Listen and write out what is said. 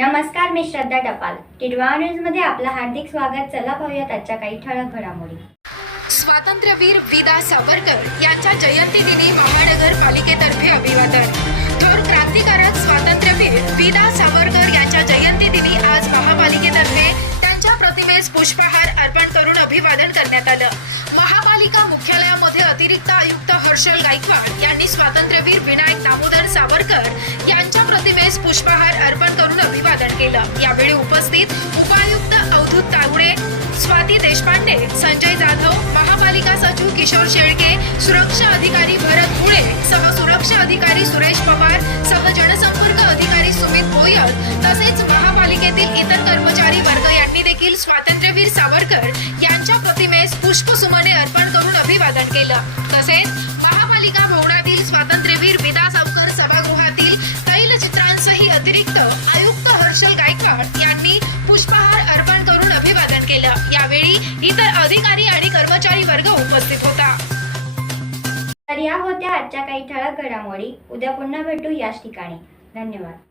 नमस्कार मी श्रद्धा टपाल. टिडवा न्यूजमध्ये आपलं हार्दिक स्वागत. चला पाहूयात आजच्या काही ठळक घडामोडी. स्वातंत्र्यवीर विदा सावरकर यांच्या जयंतीदिनी महानगरपालिकेतर्फे अभिवादन. थोर क्रांतिकारक स्वातंत्र्यवीर विदा सावरकर त्यांच्या पुष्पहार अर्पण करून अभिवादन करण्यात आलं. महापालिका मुख्यालयामध्ये अतिरिक्त आयुक्त हर्षल गायकवाड यांनी स्वातंत्र्यवीर विनायक दामोदर सावरकर यांच्या प्रतिमेस पुष्पहार अर्पण करून अभिवादन केलं. यावेळी उपस्थित उपायुक्त अवधूत तागुडे स्वाती देशपांडे संजय जाधव महापालिका सचिव किशोर शेळके सुरक्षा अधिकारी भरत मुळे सह सुरक्षा अधिकारी सुरेश पवार सुमित तसेच महापालिकेतील इतर कर्मचारी वर्ग यांनी देखील स्वातंत्र्यवीर सावरकर यांच्या प्रतिमेस पुष्पसुमने अर्पण करून अभिवादन केलं. तसेच महापालिका भवनातील स्वातंत्र्यवीर विदा सावकर सभागृहातील तैलचित्रांसही अतिरिक्त आयुक्त हर्षल गायकवाड यांनी पुष्पहार अर्पण करून अभिवादन केलं. यावेळी इतर अधिकारी आणि कर्मचारी वर्ग उपस्थित होता. तर या होत्या आजच्या काही ठळक घडामोडी. उद्या पुन्हा भेटू याच ठिकाणी. धन्यवाद.